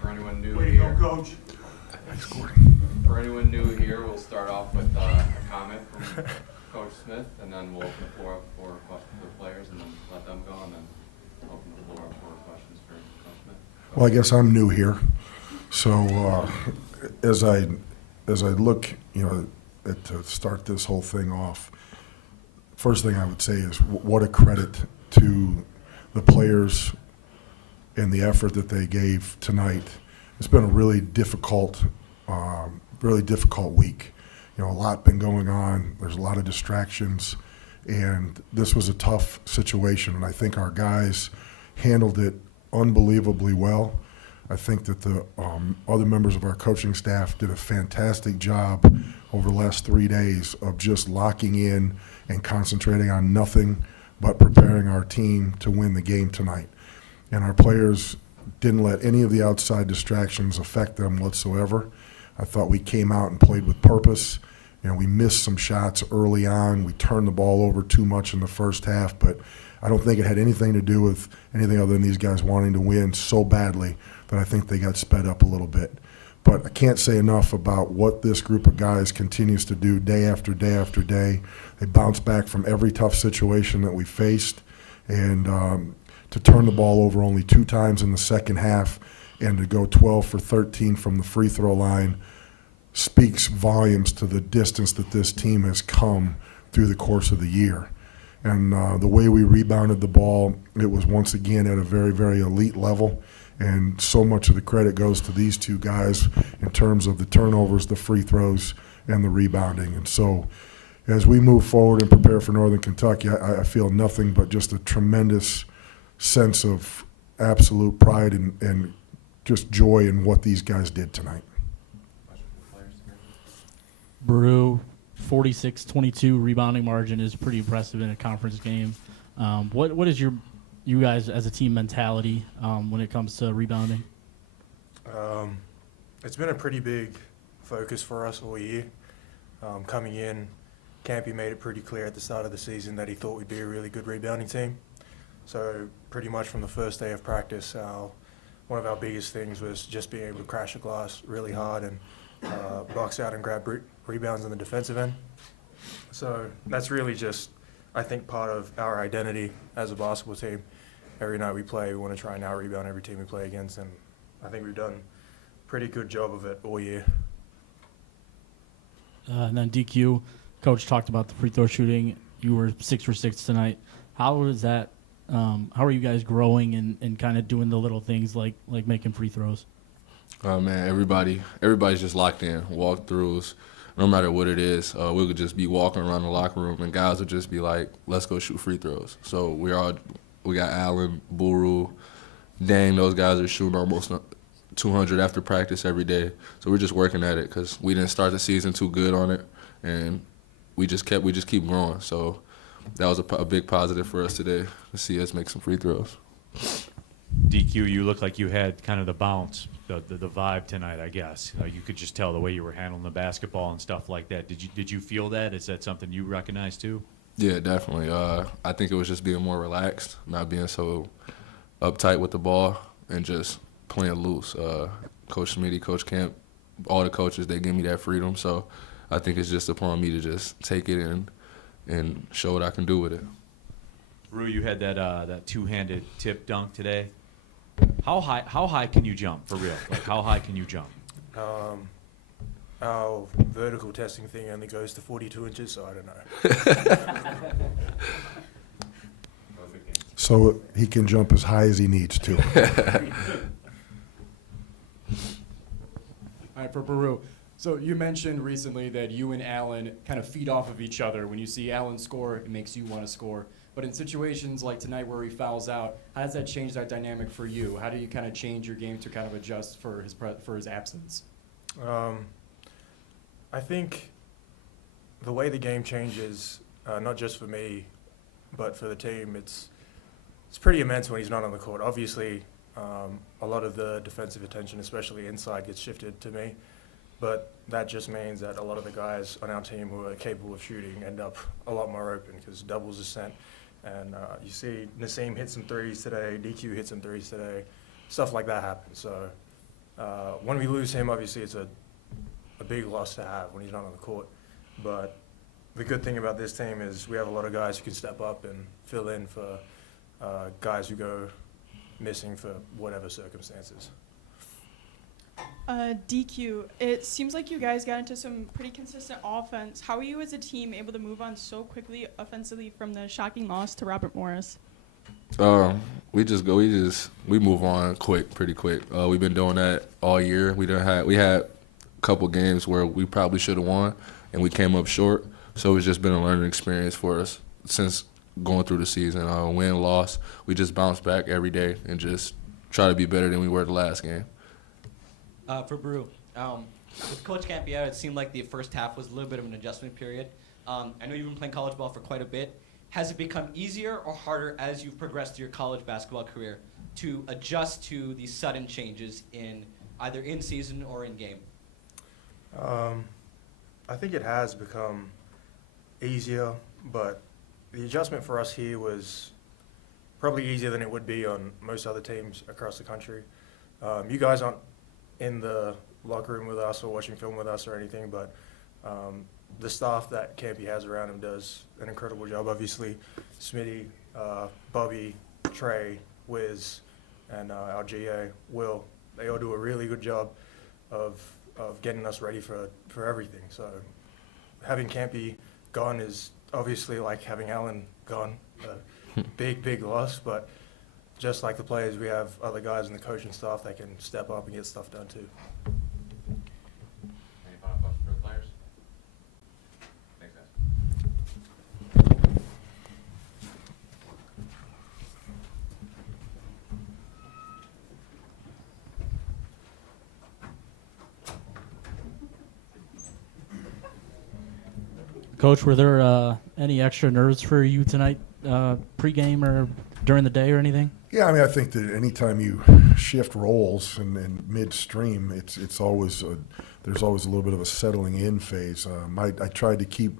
for anyone new Way to here. go, Coach. Thanks, Gordon. For anyone new here, we'll start off with a comment from Coach Smith, and then we'll open the floor up for questions for the players, and then let them go, and then open the floor up for questions for Coach Smith. Well, I guess I'm new here, so as I look, to start this whole thing off, first thing I would say is what a credit to the players and the effort that they gave tonight. It's been a really difficult week. A lot been going on. There's a lot of distractions, and this was a tough situation, and I think our guys handled it unbelievably well. I think that the other members of our coaching staff did a fantastic job over the last 3 days of just locking in and concentrating on nothing but preparing our team to win the game tonight. And our players didn't let any of the outside distractions affect them whatsoever. I thought we came out and played with purpose. We missed some shots early on. We turned the ball over too much in the first half, but I don't think it had anything to do with anything other than these guys wanting to win so badly that I think they got sped up a little bit. But I can't say enough about what this group of guys continues to do day after day after day. They bounce back from every tough situation that we faced, and to turn the ball over only 2 times in the second half and to go 12 for 13 from the free throw line speaks volumes to the distance that this team has come through the course of the year. And the way we rebounded the ball, it was once again at a very, very elite level. And so much of the credit goes to these two guys in terms of the turnovers, the free throws, and the rebounding. And so as we move forward and prepare for Northern Kentucky, I feel nothing but just a tremendous sense of absolute pride and just joy in what these guys did tonight. Brew, 46-22 rebounding margin is pretty impressive in a conference game. What is you guys as a team mentality when it comes to rebounding? It's been a pretty big focus for us all year. Coming in, Campy made it pretty clear at the start of the season that he thought we'd be a really good rebounding team. So pretty much from the first day of practice, one of our biggest things was just being able to crash a glass really hard and box out and grab rebounds on the defensive end. So that's really just, I think, part of our identity as a basketball team. Every night we play, we want to try and out-rebound every team we play against, and I think we've done a pretty good job of it all year. And then DQ, Coach talked about the free throw shooting. You were 6 for 6 tonight. How is that? How are you guys growing and kind of doing the little things like making free throws? Oh man, everybody's just locked in. Walkthroughs, no matter what it is, we could just be walking around the locker room and guys would just be like, "Let's go shoot free throws." So we got Allen, Buru, Dang. Those guys are shooting almost 200 after practice every day. So we're just working at it because we didn't start the season too good on it, and we just keep growing. So that was a big positive for us today to see us make some free throws. DQ, you look like you had kind of the bounce, the vibe tonight, I guess. You could just tell the way you were handling the basketball and stuff like that. Did you feel that? Is that something you recognize too? Yeah, definitely. I think it was just being more relaxed, not being so uptight with the ball, and just playing loose. Coach Smitty, Coach Camp, all the coaches, they give me that freedom. So I think it's just upon me to just take it and show what I can do with it. Rue, you had that two-handed tip dunk today. How high can you jump, for real? Like, how high can you jump? Our vertical testing thing only goes to 42 inches, so I don't know. So he can jump as high as he needs to. All right, for Baru. So you mentioned recently that you and Allen kind of feed off of each other. When you see Allen score, it makes you want to score. But in situations like tonight where he fouls out, how does that change that dynamic for you? How do you kind of change your game to kind of adjust for his absence? I think the way the game changes, not just for me, but for the team, it's pretty immense when he's not on the court. Obviously, a lot of the defensive attention, especially inside, gets shifted to me. But that just means that a lot of the guys on our team who are capable of shooting end up a lot more open because doubles are sent. And you see Nassim hit some threes today, DQ hit some threes today, stuff like that happens. So when we lose him, obviously it's a big loss to have when he's not on the court. But the good thing about this team is we have a lot of guys who can step up and fill in for guys who go missing for whatever circumstances. DQ, it seems like you guys got into some pretty consistent offense. How are you as a team able to move on so quickly offensively from the shocking loss to Robert Morris? We move on pretty quick. We've been doing that all year. We had a couple games where we probably should have won, and we came up short. So it's just been a learning experience for us since going through the season. Win, loss, we just bounce back every day and just try to be better than we were the last game. For Brew, with Coach Campy out, it seemed like the first half was a little bit of an adjustment period. I know you've been playing college ball for quite a bit. Has it become easier or harder as you've progressed through your college basketball career to adjust to these sudden changes in either in season or in game? I think it has become easier, but the adjustment for us here was probably easier than it would be on most other teams across the country. You guys aren't in the locker room with us or watching film with us or anything, but the staff that Campy has around him does an incredible job. Obviously, Smitty, Bobby, Trey, Wiz, and our GA, Will, they all do a really good job of getting us ready for everything. So having Campy gone is obviously like having Allen gone, a big loss, but just like the players, we have other guys in the coaching staff that can step up and get stuff done too. Any final questions for the players? Thanks, guys. Coach, were there any extra nerves for you tonight, pregame or during the day or anything? Yeah, I mean, I think that anytime you shift roles in midstream, it's always there's always a little bit of a settling in phase. I tried to keep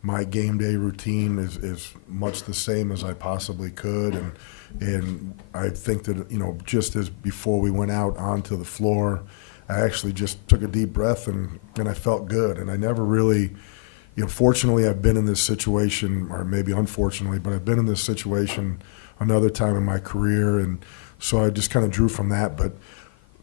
my game day routine as much the same as I possibly could, and I think that just as before we went out onto the floor, I actually just took a deep breath and I felt good, and I never really. Fortunately, I've been in this situation, or maybe unfortunately, but I've been in this situation another time in my career, and so I just kind of drew from that. But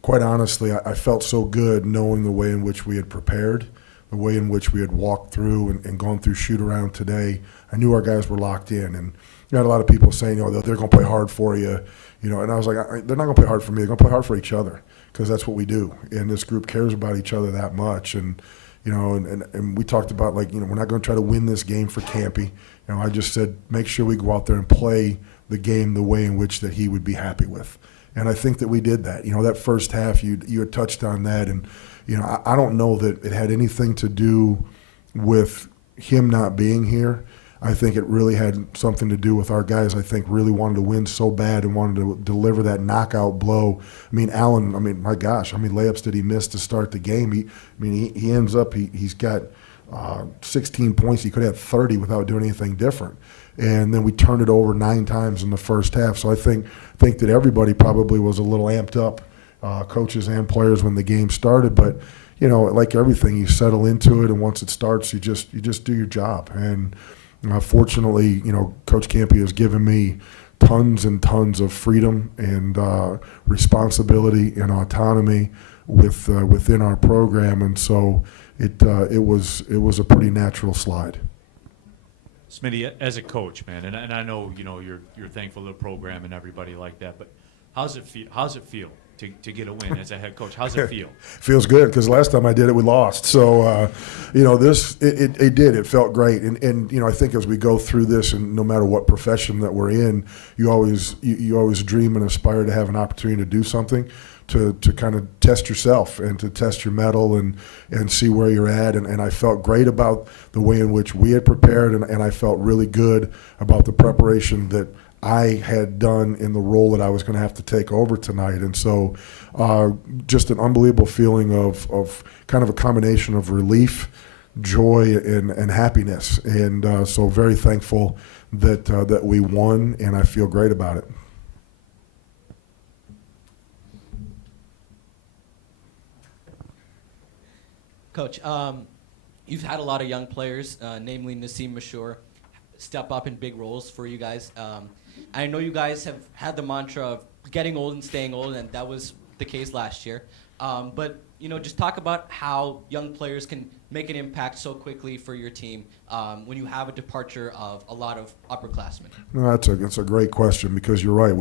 quite honestly, I felt so good knowing the way in which we had prepared, the way in which we had walked through and gone through shoot-around today. I knew our guys were locked in, and you had a lot of people saying, they're going to play hard for you, and I was like, they're not going to play hard for me. They're going to play hard for each other because that's what we do, and this group cares about each other that much, and we talked about, we're not going to try to win this game for Campy. I just said, make sure we go out there and play the game the way in which that he would be happy with. And I think that we did that. That first half, you had touched on that. And, I don't know that it had anything to do with him not being here. I think it really had something to do with our guys, I think, really wanted to win so bad and wanted to deliver that knockout blow. Allen, my gosh, layups that he missed to start the game. He ends up, he's got 16 points. He could have 30 without doing anything different. And then we turned it over 9 times in the first half. So I think that everybody probably was a little amped up, coaches and players, when the game started. But, like everything, you settle into it, and once it starts, you just do your job. And fortunately, Coach Campy has given me tons and tons of freedom and responsibility and autonomy within our program, and so it was a pretty natural slide. Smitty, as a coach, man, and I know you're thankful to the program and everybody like that, but how's it feel to get a win as a head coach? How's it feel? Feels good, because last time I did it, we lost. So, it felt great. And I think as we go through this, and no matter what profession that we're in, you always dream and aspire to have an opportunity to do something, to kind of test yourself and to test your mettle and see where you're at. And I felt great about the way in which we had prepared, and I felt really good about the preparation that I had done in the role that I was going to have to take over tonight. And so just an unbelievable feeling of kind of a combination of relief, joy and happiness. And so very thankful that we won, and I feel great about it. Coach, you've had a lot of young players, namely Nassim Mashur, step up in big roles for you guys. I know you guys have had the mantra of getting old and staying old, and that was the case last year. But just talk about how young players can make an impact so quickly for your team when you have a departure of a lot of upperclassmen. No, that's a great question, because you're right.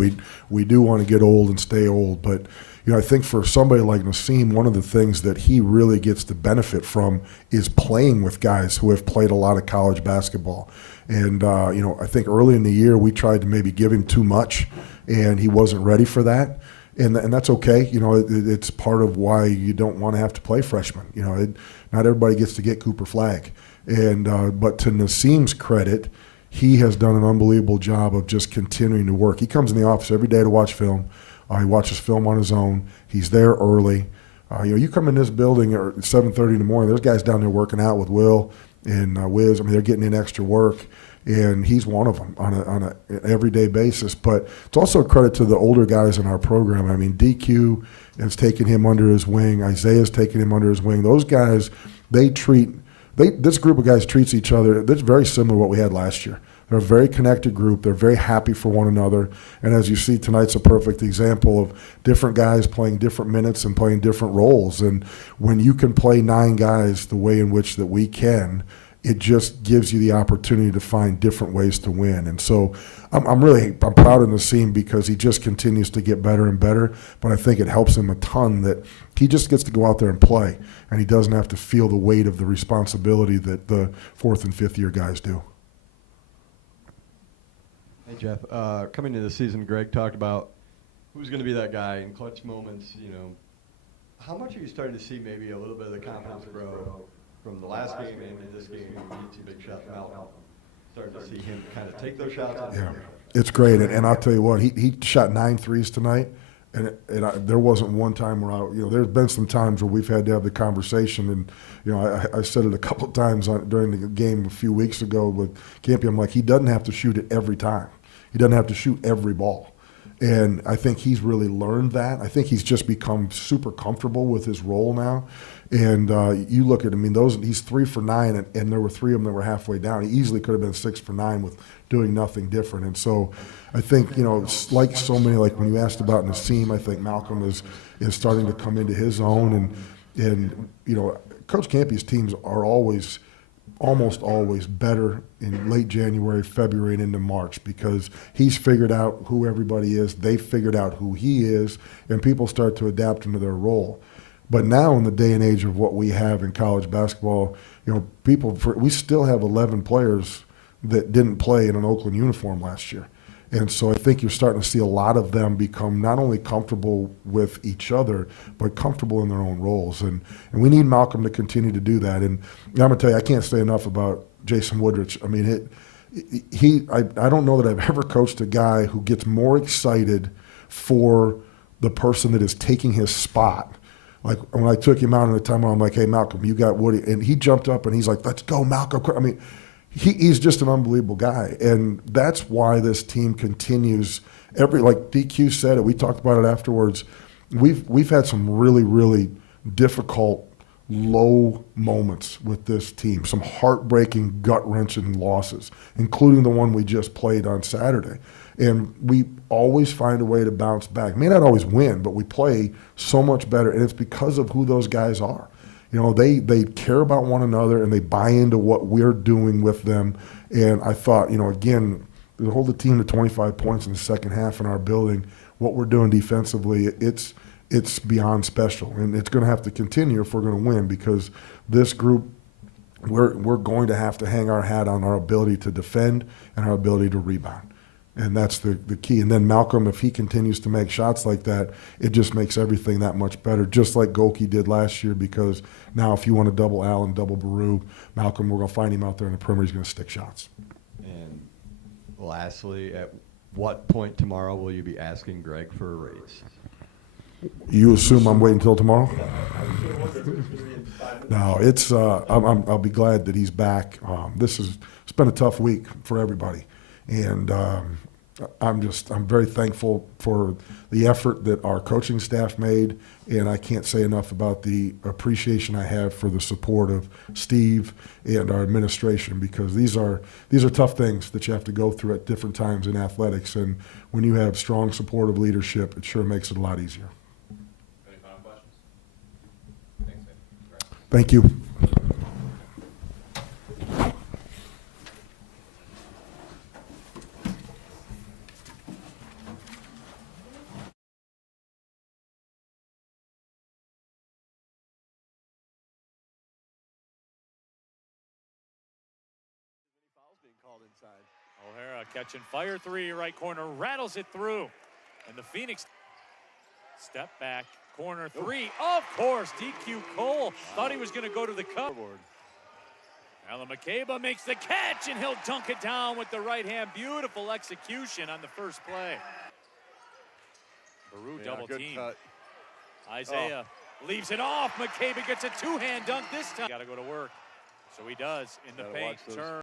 We do want to get old and stay old, but I think for somebody like Nassim, one of the things that he really gets to benefit from is playing with guys who have played a lot of college basketball. And I think early in the year we tried to maybe give him too much, and he wasn't ready for that. And that's okay. It's part of why you don't want to have to play freshmen. Not everybody gets to get Cooper Flag. And but to Nassim's credit, he has done an unbelievable job of just continuing to work. He comes in the office every day to watch film. He watches film on his own. He's there early. You come in this building at 7:30 in the morning. There's guys down there working out with Will and Wiz. I mean, they're getting in extra work, and he's one of them on an everyday basis. But it's also a credit to the older guys in our program. I mean, DQ has taken him under his wing. Isaiah's taken him under his wing. Those guys, this group of guys treats each other. That's very similar to what we had last year. They're a very connected group. They're very happy for one another. And as you see, tonight's a perfect example of different guys playing different minutes and playing different roles. And when you can play 9 guys the way in which that we can, it just gives you the opportunity to find different ways to win. And so I'm proud of Nassim, because he just continues to get better and better. But I think it helps him a ton that he just gets to go out there and play, and he doesn't have to feel the weight of the responsibility that the 4th and 5th year guys do. Hey, Jeff. Coming into the season, Greg talked about who's going to be that guy in clutch moments. How much are you starting to see maybe a little bit of the confidence grow from the last game into this game? He big shot, Malcolm. Starting to see him kind of take those shots. Yeah, it's great. And I'll tell you what, he shot 9 threes tonight. And there wasn't one time where there's been some times where we've had to have the conversation, and I said it a couple of times during the game a few weeks ago with Campy. I'm like, he doesn't have to shoot it every time. He doesn't have to shoot every ball. And I think he's really learned that. I think he's just become super comfortable with his role now. And you look at him, he's 3 for 9, and there were 3 of them that were halfway down. He easily could have been 6 for 9 with doing nothing different. And so I think, like so many, like when you asked about Nassim, I think Malcolm is starting to come into his own. And Coach Campy's teams are almost always better in late January, February, and into March, because he's figured out who everybody is. They've figured out who he is, and people start to adapt into their role. But now, in the day and age of what we have in college basketball, we still have 11 players that didn't play in an Oakland uniform last year. And so I think you're starting to see a lot of them become not only comfortable with each other, but comfortable in their own roles. And we need Malcolm to continue to do that. And I'm going to tell you, I can't say enough about Jason Woodrich. I mean, I don't know that I've ever coached a guy who gets more excited for the person that is taking his spot. Like when I took him out in the timeout, I'm like, hey, Malcolm, you got Woody. And he jumped up and he's like, let's go, Malcolm. I mean, he's just an unbelievable guy. And that's why this team continues like DQ said it, we talked about it afterwards. We've had some really, really difficult low moments with this team, some heartbreaking, gut-wrenching losses, including the one we just played on Saturday. And we always find a way to bounce back. May not always win, but we play so much better, and it's because of who those guys are. They care about one another, and they buy into what we're doing with them. And I thought, again, to hold the team to 25 points in the second half in our building, what we're doing defensively, it's beyond special. And it's going to have to continue if we're going to win, because this group, we're going to have to hang our hat on our ability to defend and our ability to rebound. And that's the key. And then Malcolm, if he continues to make shots like that, it just makes everything that much better, just like Golke did last year, because now if you want to double Allen, double Baru, Malcolm, we're going to find him out there in the perimeter. He's going to stick shots. And lastly, at what point tomorrow will you be asking Greg for a raise? You assume I'm waiting until tomorrow? No, it's. I'll be glad that he's back. It's been a tough week for everybody, and I'm very thankful for the effort that our coaching staff made, and I can't say enough about the appreciation I have for the support of Steve and our administration, because these are tough things that you have to go through at different times in athletics, and when you have strong supportive leadership, it sure makes it a lot easier. Any final questions? Thanks, Ed. Congrats. Thank you. O'Hara catching fire three, right corner, rattles it through. And the Phoenix step back, corner three. Of course, DQ Cole thought he was going to go to the cup. Alan McCabe makes the catch, and he'll dunk it down with the right hand. Beautiful execution on the first play. Baru double team. Cut. Isaiah leaves it off. McCabe gets a two-hand dunk this time. Got to go to work. So he does in the paint. Turn.